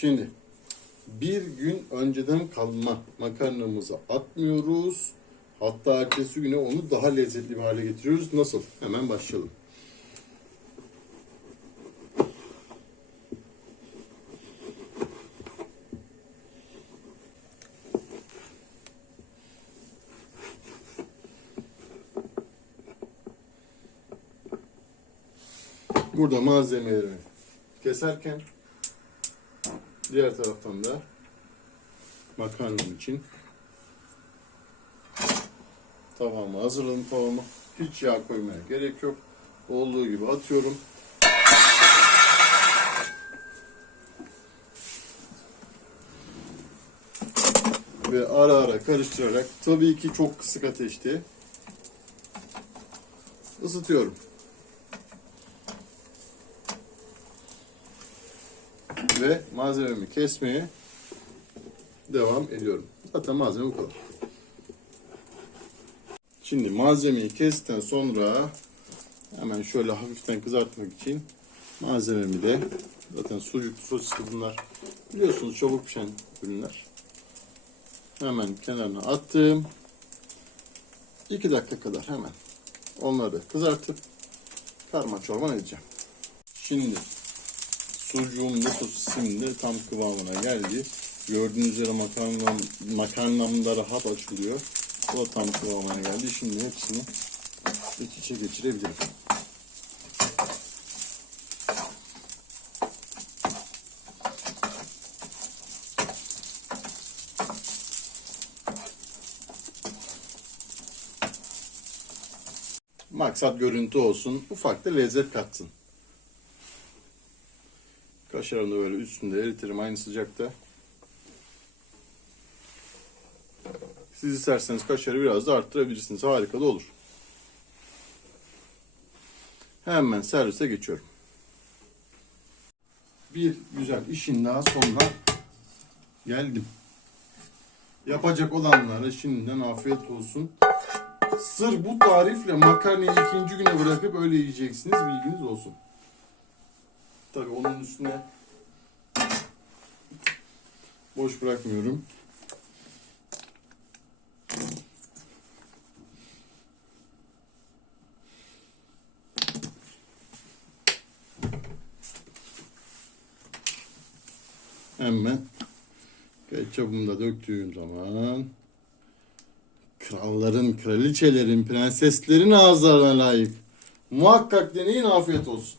Şimdi bir gün önceden kalma makarnamızı atmıyoruz. Hatta ertesi güne onu daha lezzetli bir hale getiriyoruz. Nasıl? Hemen başlayalım. Burada malzemeleri keserken diğer taraftan da makarnam için tavamı hazırladım tavamı. Hiç yağ koymaya gerek yok. Olduğu gibi atıyorum. Ve ara ara karıştırarak tabii ki çok kısık ateşte ısıtıyorum. Ve malzememi kesmeye devam ediyorum. Zaten malzeme bu kadar. Şimdi malzemeyi kestikten sonra hemen şöyle hafiften kızartmak için malzememi de zaten sucuklu sosisli bunlar biliyorsunuz çabuk pişen ürünler. Hemen kenarına attım. 2 dakika kadar hemen onları kızartıp karma çorban edeceğim. Şimdi sucuğum da sosisim de tam kıvamına geldi. Gördüğünüz üzere makarnam, makarnamda rahat açılıyor. O da tam kıvamına geldi. Şimdi hepsini iç içe geçirebilirim. Maksat görüntü olsun, ufak da lezzet katsın. Kaşarını böyle üstünde eritirim aynı sıcakta. Siz isterseniz kaşarı biraz da arttırabilirsiniz. Harika da olur. Hemen servise geçiyorum. Bir güzel işin daha sonuna geldim. Yapacak olanlara şimdiden afiyet olsun. Sır bu tarifle makarnayı ikinci güne bırakıp öyle yiyeceksiniz. Bilginiz olsun. Tabii onun üstüne boş bırakmıyorum. Hemen ketçapımı da döktüğüm zaman kralların, kraliçelerin, prenseslerin ağızlarına layık. Muhakkak deneyin afiyet olsun.